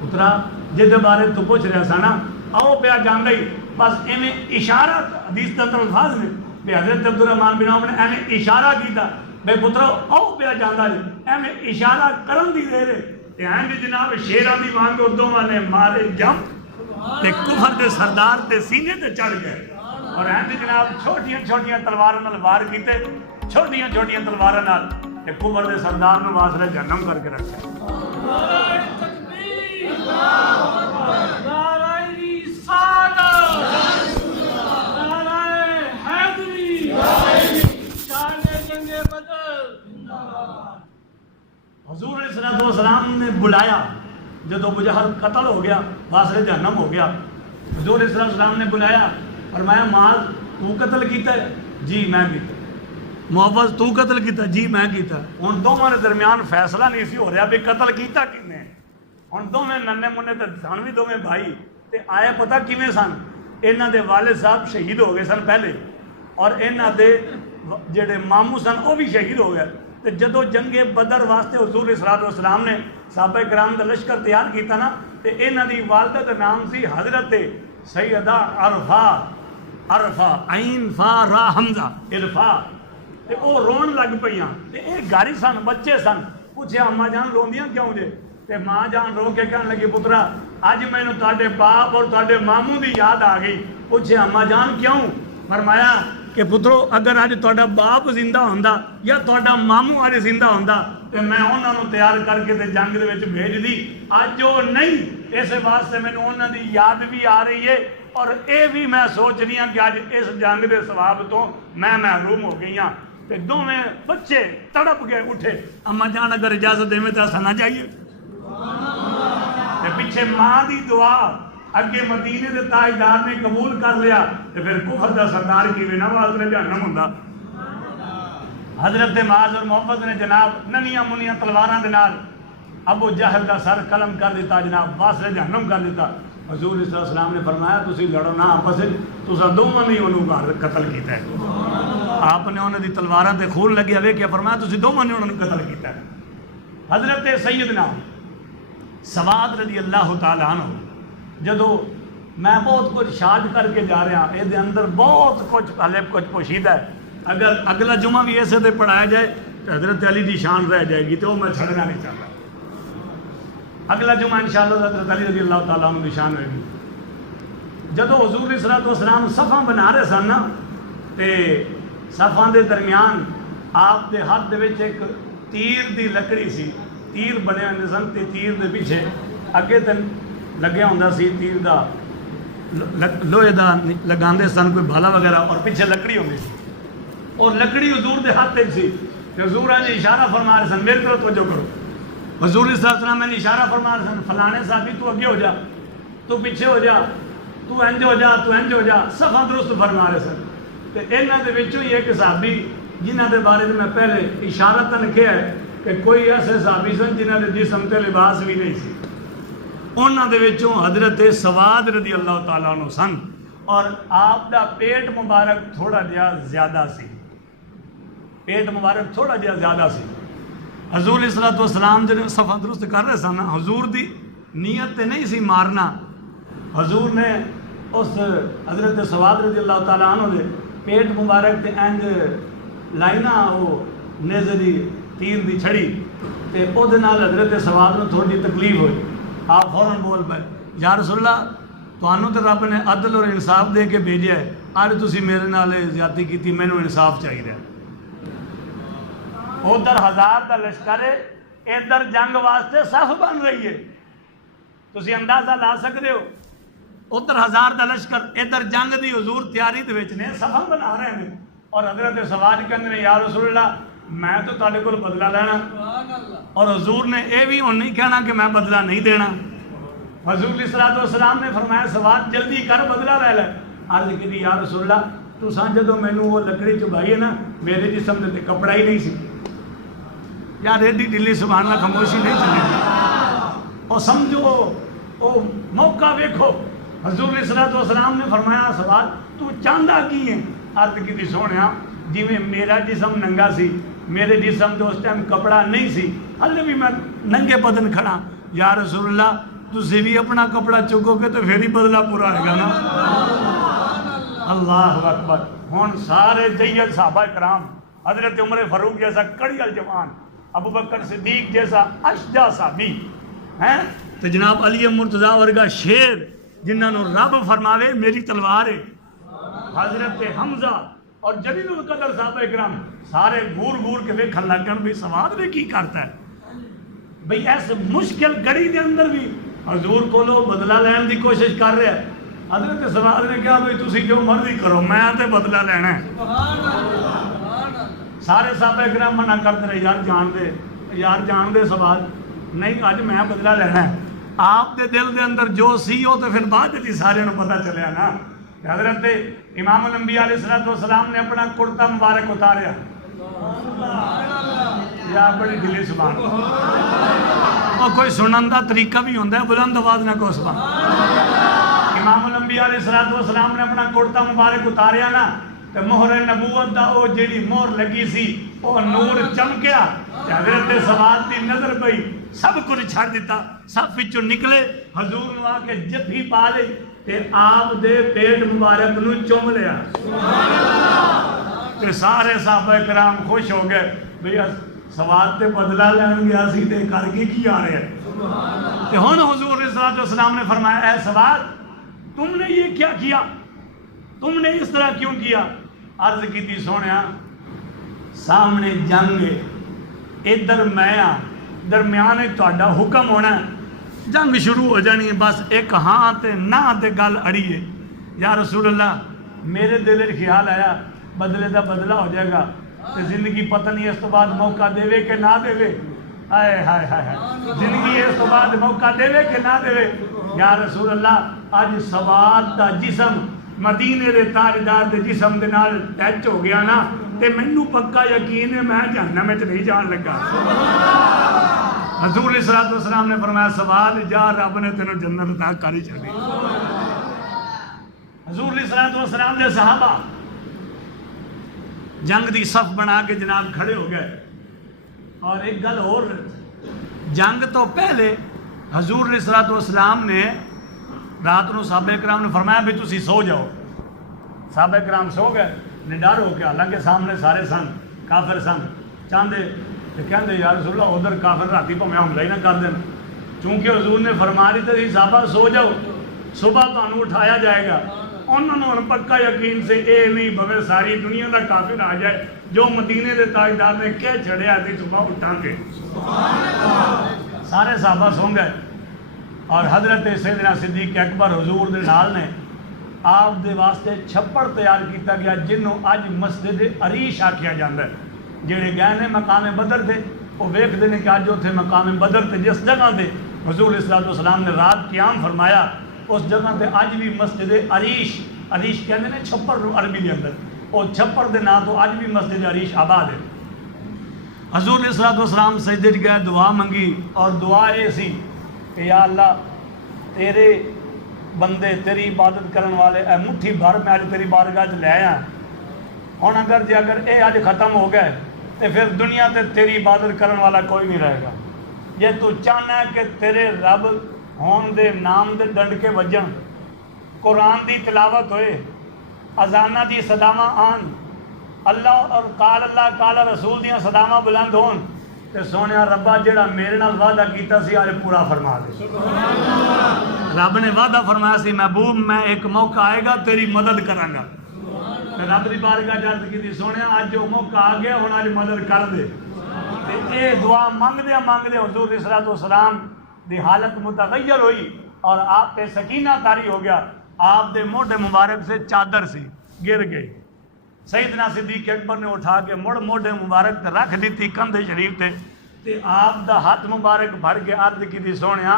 پترا جس بارے تو پوچھ رہا سا نا آؤ پیا جاندے بس ایویں اشارہ حدیث دا الفاظ نے کہ حضرت عبد الرحمن بن عوف نے ایویں اشارہ کیتا بے پترا آؤ پیا جاندا جی ایویں اشارہ کرن دی دیر تے اینج جناب شیراں دی وانگ دوواں نے مارے جم تے کفر دے سردار تے سینے تے چڑھ گئے اور اینج جناب چھوٹیاں چھوٹیاں تلواراں نال وار کیتے چھوٹیاں چھوٹیاں تلواراں نال تے کفر دے سردار نو واسطے جہنم کر کے رکھا نعرہ تکبیر اللہ اکبر نعرہ رسالت حضور علیہ السلام نے بلایا جب ابو جہل قتل ہو گیا واسطے جہنم ہو گیا حضور علیہ السلام نے بلایا فرمایا معاذ تو قتل کیتا ہے جی میں کیتا معوذ تو قتل کیتا جی میں کیتا ہن دونوں کے درمیان فیصلہ نہیں سی ہو رہا بھی قتل کیتا کنے ہن دونوں ننے منے تے سن بھی دونوں بھائی تے آئے پتہ کیویں سن انہاں دے والد صاحب شہید ہو گئے سن پہلے اور انہاں دے جڑے ماموں سن وہ بھی شہید ہو گئے تے جدو جنگ بدر واسطے حضور علیہ السلام نے صحابہ کرام دا لشکر تیار کیتا نا تے انہاں دی والدہ دا نام سی حضرت سیدہ عرفہ عین فا را حمزہ عرفہ تے او رون لگ پیاں تے اے گھر سن بچے سن پوچھیا اماں جان روندیاں کیوں جے تے ماں جان رو کے کہن لگی پترا اج مینوں تہاڈے باپ اور تہاڈے ماموں دی یاد آ گئی پوچھیا اماں جان کیوں فرمایا کہ پترو اگر اج تہاڈا باپ زندہ ہوندا یا تہاڈا ماموں اج زندہ ہوندا تے میں انہاں نوں تیار کر کے تے جنگ دے وچ بھیج دی، اج وہ نہیں، اس واسطے مینوں انہاں دی یاد بھی آ رہی ہے اور اے بھی میں سوچ رہی ہوں کہ اج اس جنگ دے ثواب تو میں محروم ہو گئی ہاں۔ تے دونوں بچے تڑپ گئے اٹھے، اما جان اگر اجازت دے تو اساں نہ جائیے، تے پیچھے ماں دی دعا، اگے مدینے دے تاجدار نے قبول کر لیا، تے پھر کفر دا سردار کیویں نہ واسطے جہنم ہوندا۔ حضرت معاذ اور محمد نے جناب ننیاں منیاں تلواراں دے نال ابو جہل دا سر قلم کر دیتا، جناب واسطے جہنم کر دیتا۔ حضور صلی اللہ علیہ وسلم نے فرمایا تسی لڑو نہ آپس وچ، تساں دوواں نے انہوں قتل کیتا ہے۔ آپ نے انہوں دی تلواراں تے خون لگیا ویکھیا، فرمایا تسی دوواں نے انہوں قتل کیتا ہے۔ حضرت سیدنا سواد رضی اللہ تعالیٰ عنہ، جدو میں بہت کچھ شاد کر کے جا رہا ہوں، یہ اندر بہت کچھ ہلے کچھ پوشیدہ ہے، اگر اگلا جمعہ بھی ایسے دے پڑھایا جائے تو حضرت علی دی شان رہ جائے گی، تو وہ میں چھڑنا نہیں چاہتا۔ اگلا جمعہ انشاءاللہ حضرت علی رضی اللہ تعالیٰ عنہ دی شان رہے گی۔ جدو حضور علیہ الصلوۃ والسلام صفاں بنا رہے سن نا، تے صفاں دے درمیان آپ دے ہاتھ دے وچ ایک تیر دی لکڑی سی، تیر بنے ہوئے سن، تے تیر دے پیچھے اگے تے لگیا ہوندا سی تیر دا لوہے دا لگاندے سن کوئی بھالا وغیرہ، اور پیچھے لکڑی ہوندی سی، اور لکڑی حضور دے ہاتھ تے سی، تے حضور نے اشارہ فرما رہے سن میری طرف توجہ کرو۔ حضور صلی اللہ علیہ وسلم نے اشارہ فرما رہے سن فلانے صحابی تو اگے ہو جا، تو پیچھے ہو جا، تو انج ہو جا، تو انج ہو جا، صفاں درست فرما رہے سن۔ تے انہاں دے وچوں ہی ایک صحابی جنہاں دے بارے میں پہلے اشارتاً کہا ہے کہ کوئی ایسے صحابی سن جنہاں دے جسم تے لباس بھی نہیں سی، انہاں دے وچوں حضرت سواد رضی اللہ تعالیٰ عنہ سن، اور آپ دا پیٹ مبارک تھوڑا جہا زیادہ سی، پیٹ مبارک تھوڑا جہا زیادہ سی۔ حضور علیہ الصلوۃ والسلام جب صفحہ درست کر رہے سن، حضور دی نیت تے نہیں سی مارنا، حضور نے اس حضرت سواد رضی اللہ تعالیٰ عنہ دے پیٹ مبارک تے انج لائنا وہ نیزے دی تیر دی چھڑی، تے او دے نال حضرت سواد نوں تھوڑی تکلیف ہوئی، آپ فوراً بول پائے یا رسول اللہ تانوں تے رب نے عدل اور انصاف دے کے بھیجیا ہے، اج تسی میرے نال زیادتی کیتی، مینوں انصاف چاہیے۔ ادھر ہزار دا لشکر ہے، ادھر جنگ واسطے صف بن رہی ہے، تسی اندازہ لا سکتے ہو، ادھر ہزار دا لشکر، ادھر جنگ دی حضور تیاری دے وچ نے، صفاں بنا رہے ہیں، اور حضرت سواد کہندے نے یا رسول اللہ میں تو تہاڈے کول بدلہ لینا، اور حضور نے یہ بھی ہن نہیں کہنا کہ میں بدلہ نہیں دینا۔ حضور علیہ الصلوۃ والسلام نے فرمایا سواد جلدی کر بدلہ لے لے۔ عرض کی یا رسول اللہ تساں جدوں مینوں وہ لکڑی چبائی ہے نا، میرے جسم دے کپڑا ہی نہیں سی، یار ایڈی ڈلی سبحان اللہ خاموشی نہیں چلے گی، اور سمجھو او موقع ویکھو۔ حضور علیہ الصلوۃ والسلام نے فرمایا سواد تو چاہندا کی ہے؟ عرض کی سونیا جویں میرا جسم ننگا سی، میرے جسم تو اس ٹائم کپڑا نہیں سی، ہلے بھی میں ننگے بدن کھڑا، یا رسول اللہ تسی بھی اپنا کپڑا چکو گے تو پھر ہی بدلہ پورا ہوئے گا نا۔ اللہ اکبر۔ ہون سارے جید صحابہ کرام، حضرت عمر فاروق جیسا کڑیل جوان، ابو بکر صدیق جیسا اشجع صحابی ہیں، تو جناب علی مرتضیٰ ورگا شیر جنہاں نو رب فرماوے میری تلوار ہے، حضرت حمزہ اور جلیل القدر صحابہ کرام سارے گور گور کے ویکھن لگ گئے بھی سواد میں کی کرتا ہے بھئی ایسے مشکل گھڑی دے اندر بھی حضور کو لو بدلہ لین دی کوشش کر رہے ہیں۔ حضرت سواد نے کہا بھئی تسی جو مرضی کرو میں تے بدلہ لینا ہے۔ سارے صحابہ کرام منع کرتے رہے یار جان دے سواد نہیں اج میں بدلہ لینا ہے۔ آپ دے دل دے اندر جو سی ہو تو پھر بعد جی سارے نو پتہ چلیا نا۔ حضرت امام الانبیاء علیہ الصلوۃ والسلام نے اپنا کرتا مبارک اتاریا، یا بڑی دلی سبحان اور کوئی سنن دا طریقہ بھی ہوندہ ہے، بلند آواز نہ کو سبحان۔ امام الانبیاء علیہ الصلوۃ والسلام نے اپنا کرتا مبارک اتاریا نا، تو مہر نبوت دا او جیڑی مہر لگی سی او نور چمکیا، حضرت سواد دی نظر پئی، سب کچھ چھڑ دیتا، سب وچوں نکلے، حضور نو آ کے جفی پا لئی تے آپ دے پیٹ مبارک نو چوم لیا۔ تے سارے صحابہ کرام خوش ہو گئے بھئی سواد تے بدلہ لین گیا سی تے کر کے کی آ رہے ہیں۔ تے ہن حضور علیہ الصلوۃ والسلام نے فرمایا اے سواد تم نے یہ کیا کیا، تم نے اس طرح کیوں کیا؟ عرض کی سونے سامنے جنگ ہے، ادھر میں ہاں، درمیان تہاڈا حکم ہونا ہے، جنگ شروع ہو جانی ہے، بس ایک ہاں تے نہ تے گل اڑی ہے۔ یا رسول اللہ میرے دل میں خیال آیا بدلے دا بدلہ ہو جائے گا تے زندگی پتہ نہیں اس تو بعد موقع دے کہ نہ دے، ہائے ہائے ہائے زندگی اس تو بعد موقع دے کہ نہ دے۔ یا رسول اللہ اج سواد دا جسم مدینے دے تاجدار دے جسم دے نال ٹچ ہو گیا نا تے مینوں پکا یقین ہے میں جہنم وچ نہیں جان لگا۔ حضور علیہ السلام نے فرمایا سواد جا رب نے تینوں جنت عطا کر ہی چھڈی۔ حضور علیہ السلام دے صحابہ جنگ دی صف بنا کے جناب کھڑے ہو گئے۔ اور ایک گل اور، جنگ تو پہلے حضور علیہ السلام نے رات کو صحابہ کرام نے فرمایا بھی تسی سو جاؤ۔ صحابہ کرام سو گئے نڈر ہو کے، حالانکہ سامنے سارے سن کافر سن، چاہتے کہ کہتے یا رسول اللہ ادھر کافر راتی پہ حملہ ہی نہ کر دیں، چونکہ حضور نے فرما دی تھی صحابہ سو جاؤ صبح تمہیں اٹھایا جائے گا۔ انہوں نے پکا یقین سے اے نہیں بھوے ساری دنیا کا کافر آ جائے، جو مدینے کے تاجدار نے کہہ چڑھیا تھی صبح اٹھاں گے۔ سارے صحابہ سو گئے اور حضرت سیدنا صدیق اکبر حضور دے نال نے آپ دے واسطے چھپڑ تیار کیتا گیا جنہوں اج مسجد عریش آکھیا جاندہ ہے۔ جڑے گئے نے مقام بدر دے وہ ویکھدے نے کہ اج اوتھے مقام بدر تے جس جگہ تے حضور علیہ السلام نے رات قیام فرمایا اس جگہ تے اج بھی مسجد عریش، عریش کہندے نے چھپڑ نو عربی دے اندر، وہ چھپڑ دے نام تو اج بھی مسجد عریش آباد ہے۔ حضور علیہ السلام سجدے وچ گئے، دعا منگی اور دعا یہ سی کہ یا اللہ تیرے بندے تیری عبادت کرن والے اے مٹھی بھر میں اج تیری بارگاہ لے آیا ہن، اگر اے اج ختم ہو گئے تو پھر دنیا تے تیری عبادت کرن والا کوئی نہیں رہے گا۔ جے تو چاہنا ہے کہ تیرے رب ہون دے نام دے ڈنڈ کے وجن، قرآن دی تلاوت ہوئے، اذانہ دی صداواں آن، اللہ اور اللہ قال رسول دیاں صداواں بلند ہون، تے سونیا ربا جڑا میرے نال وعدہ کیتا سی آج پورا فرما دے۔ رب نے وعدہ فرمایا سی محبوب میں ایک موقع آئے گا تیری مدد کراں گا۔ رب دی بارگاہ عرض کی سونیا اج جو موقع آ گیا ہن اج مدد کر دے۔ تے اے دعا منگدے حضور علیہ السلام دی حالت متغیر ہوئی اور آپ پہ سکینہ طاری ہو گیا۔ آپ دے موڈے مبارک سے چادر سی گر گئی، سیدنا صدیق اکبر نے اٹھا کے مڑ موڈے مبارک تے رکھ دیتی کندھے شریف تے آپ دا ہاتھ مبارک بھر کے عرض کی سونیا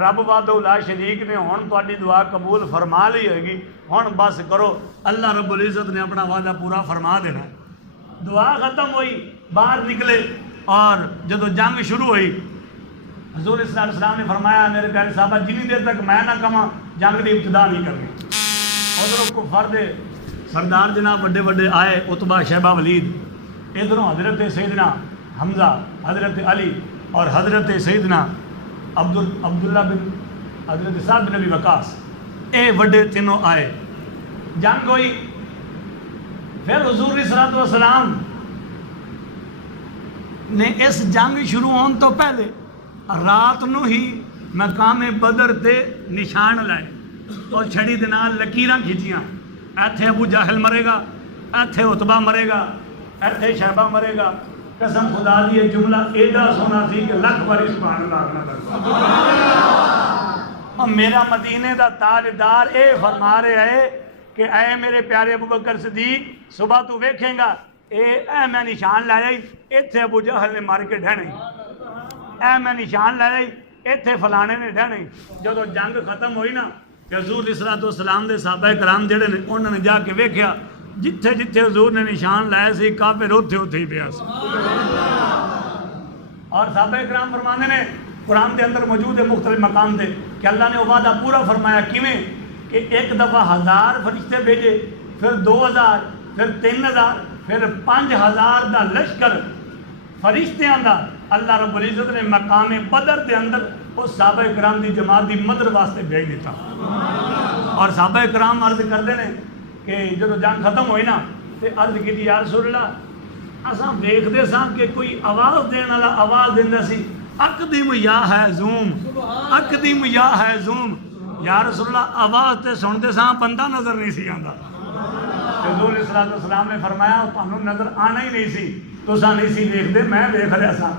رب وحدہ لا شریک نے ہن تہاڈی دعا قبول فرما لی ہوئے گی، ہن بس کرو، اللہ رب العزت نے اپنا وعدہ پورا فرما دینا۔ دعا ختم ہوئی، باہر نکلے اور جدو جنگ شروع ہوئی حضور صلی اللہ علیہ وسلم نے فرمایا میرے پیارے صحابہ جنی دیر تک میں نہ کہاں جنگ کی ابتدا نہیں کرنی۔ ادھروں کفار دے سردار جناب بڑے بڑے آئے، عتبہ شیبہ ولید، ادھروں حضرت سیدنا حمزہ، حضرت علی اور حضرت سیدنا عبداللہ بن حضرت سعد بن ابی وقاص، اے بڑے تینوں آئے، جنگ ہوئی۔ پھر حضور صلی اللہ علیہ وسلم نے اس جنگ شروع ہون تو پہلے رات نو ہی مقام بدر تے نشان لائے اور چھڑی دے نال لکیراں کھچیاں، ایتھے ابو جہل مرے گا، ایتھے عتبہ مرے گا، ایتھے شیبہ مرے گا۔ قسم خدا دی یہ جملہ ایڈا سونا سی کہ لکھ باری سبحان اللہ آخنا لگا۔ اور میرا مدینے دا تاجدار اے فرما رہے ہے کہ اے میرے پیارے ابو بکر صدیق صبح تو ویکھیں گا اے میں نشان لایا ہی ایتھے ابو جہل نے مار کے ڈھنے، اے میں نشان لایا ہی ایتھے فلانے نے ڈھنے۔ جدو جنگ ختم ہوئی نا کہ حضور علیہ السلام دے صحابہ کرام جڑے نے انہوں نے جا کے ویکھیا جتھے جتھے حضور نے نشان لائے سی کافر اوتھے اوتھے ہی پیا سی۔ اور صحابہ کرام فرماندے نے قرآن دے اندر موجود ہے مختلف مقام دے کہ اللہ نے وہ وعدہ پورا فرمایا کیویں کہ ایک دفعہ 1000 فرشتے بھیجے، پھر 2000، پھر 3000، پھر 5000 دا لشکر فرشتیاں دا اللہ رب العزت نے مقام بدر دے اندر اس صحابہ کرام دی جماعت دی مدد واسطے بھیج دیتا۔ اور صحابہ کرام عرض کردے نے کہ جب جنگ ختم ہوئی نا تے عرض کی یا رسول اللہ اساں ویکھدے ساں کہ کوئی آواز دین والا آواز دیندا سی اقدم یا ہے زوم، اقدم یا ہے زوم۔ یا رسول اللہ آواز تے سن دے ساں بندہ نظر نہیں سی آندا۔ حضور علیہ السلام نے فرمایا تانوں نظر آنا ہی نہیں سی، تساں نہیں سی دیکھتے، میں دیکھ رہا سا۔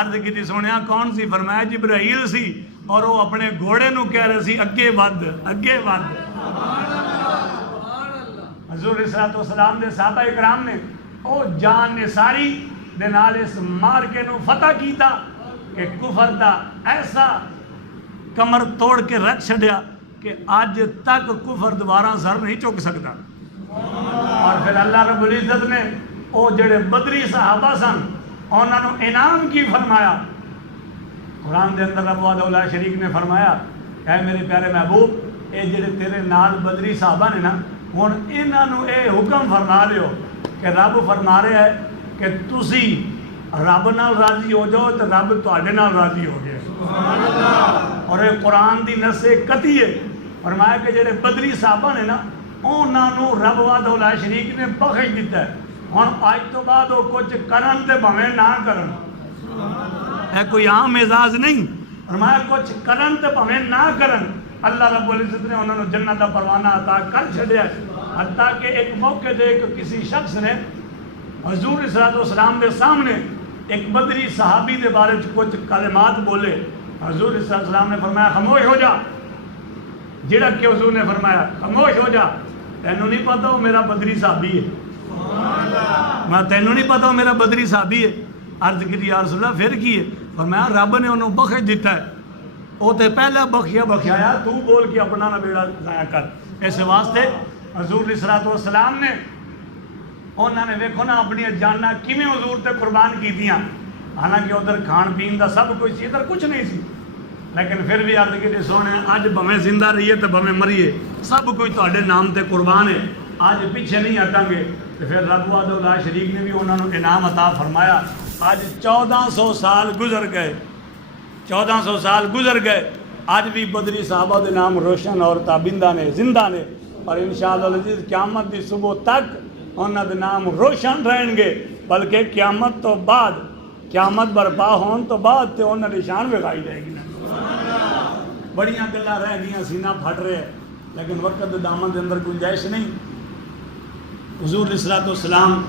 عرض کی سنیا کون سی؟ فرمایا جبرائیل سی، اور وہ اپنے گھوڑے نو کہہ رہے سی اگے ود اگے ود۔ حضور علیہ السلام دے صحابہ اکرام نے او جان نثاری دے نال اس مارکے نو فتح کیتا کہ کفر دا ایسا کمر توڑ کے رکھ چھڈیا کہ آج تک کفر دوبارہ سر نہیں چک سکتا۔ اور پھر اللہ رب العزت نے او جڑے بدری صحابہ سن انہاں نو انعام کی فرمایا۔ قرآن دے اندر رب وحدہ لا شریک نے فرمایا اے میرے پیارے محبوب اے جڑے تیرے نال بدری صحابہ نے نا ہن انہاں نو اے حکم فرما لیو کہ رب فرما رہا ہے کہ تسی رب نال راضی ہو جاؤ تو رب تواڈے نال راضی ہو گیا۔ اور یہ قرآن دی نص قطعی ہے۔ فرمایا کہ جڑے بدری صحابہ نے نا انہاں نو رب وحدہ لا شریک نے بخش دیتا ہے۔ ہن اج تو بعد وہ کچھ کرن تے بھویں نہ کرن، ہے کوئی عام اعزاز نہیں۔ فرمایا کچھ کرن تے بھویں نہ کرن، اللہ رب العزت نے انہوں نے جنت کا پروانہ عطا کر چھڈیا۔ حتیٰ کہ ایک موقع دے کسی شخص نے حضور علیہ السلام دے سامنے ایک بدری صحابی دے بارے کچھ کلمات بولے۔ حضور علیہ السلام نے فرمایا خاموش ہو جا۔ جڑا کہ حضور نے فرمایا خاموش ہو جا، تینوں نہیں پتا وہ میرا بدری صحابی ہے، میں تینوں نہیں پتا وہ میرا بدری صحابی ہے۔ عرض کی یا رسول اللہ پھر کی ہے؟ فرمایا رب نے انہوں بخش دیتا ہے، وہ تے پہلا بخشایا، تو بول کے اپنا نہ بیڑا ضائع کر۔ اس واسطے حضور علیہ السلام نے انہوں نے ویکھو نا اپنی جاننا کیویں حضور تے قربان کی دیاں، حالانکہ ادھر کھان پین دا سب کچھ سی، ادھر کچھ نہیں سی، لیکن پھر بھی عرض کی سونے اج بھویں زندہ رہیے تو بھویں مریے سب کچھ تواڈے نام تے قربان ہے، آج پیچھے نہیں ہٹاں گے۔ تو پھر رب وحدہ لا شریک نے بھی انہوں نے انعام عطا فرمایا۔ آج 1400 سال گزر گئے، 1400 سال گزر گئے، آج بھی بدری صحابہ دے نام روشن اور تابندہ نے زندہ نے، اور انشاءاللہ العزیز قیامت دی صبح تک انہاں دے نام روشن رہن گے، بلکہ قیامت تو بعد، قیامت برپا ہون تو بعد تے انہاں دی شان وکھائی جائے گی۔ بڑیاں گلاں رہ گئیاں، سینہ پھٹ رہے ہیں، لیکن وقت دے دامن دے اندر گنجائش نہیں۔ حضور علیہ السلام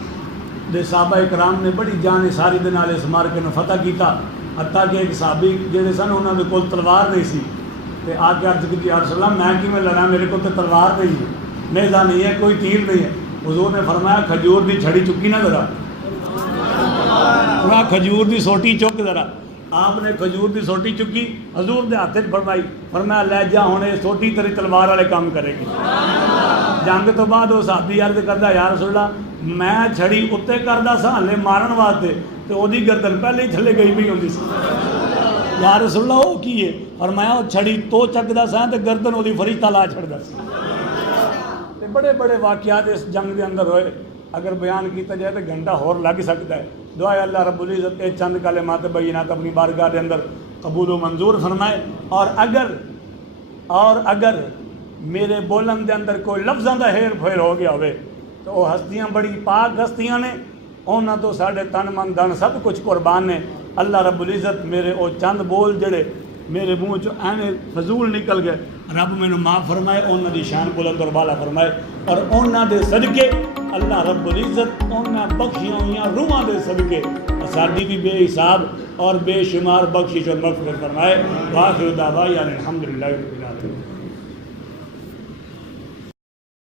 دے صحابہ اکرام نے بڑی جان ساری دے نال اس مارکے نو فتح کیتا، حتیٰ کہ ایک صحابی جڑے سن انہوں نے کول تلوار نہیں سی، تے آ کے عرض کی یا رسول اللہ میں کیویں لڑاں، میرے کو تے تلوار نہیں ہے، نیزہ نہیں ہے، کوئی تیر نہیں ہے۔ حضور نے فرمایا کھجور دی چھڑی چکی نہ ذرا، کھجور دی سوٹی چک ذرا۔ آپ نے کھجور دی سوٹی چکی، حضور دے ہاتھ فرمائی، فرمایا لے جا ہن اے سوٹی تیری تلوار والے کام کرے گی۔ جنگ تو بعد وہ صحابی عرض کردا یا رسول اللہ میں چھڑی اتنے کردا سا ہلے مارن واسطے تے اودی گردن پہلے ہی تھلے گئی پئی ہوندی سی۔ یا رسول اللہ وہ کی ہے؟ فرمایا وہ چھڑی تو چکدا سا تے گردن اودی فرشتہ لا چھڑدا سی۔ تے بڑے بڑے واقعات اس جنگ دے اندر ہوئے، اگر بیان کیتا جائے تو گھنٹہ اور لگ سکتا ہے۔ دعا ہے اللہ رب العزت اے چند کلمات بینات اپنی بارگاہ دے اندر قبول و منظور فرمائے، اور اگر میرے بولن دے اندر کوئی لفظاں دا ہیر پھیر ہو گیا ہوئے تو وہ ہستیاں بڑی پاک ہستیاں نے، انہاں تو ساڑھے تن من دن سب کچھ قربان نے۔ اللہ رب العزت میرے او چند بول جڑے میرے منہ چو اینے فضول نکل گئے، رب مینوں معاف فرمائے، انہاں دی شان بلند اور بالا فرمائے، اور انہاں دے صدقے اللہ رب العزت انہاں بخشیاں ہوئیاں روحاں دے صدقے ساڈی بھی بے حساب اور بے شمار بخشش اور مغفرت فرمائے۔ وآخر دعوانا الحمدللہ رب العالمین۔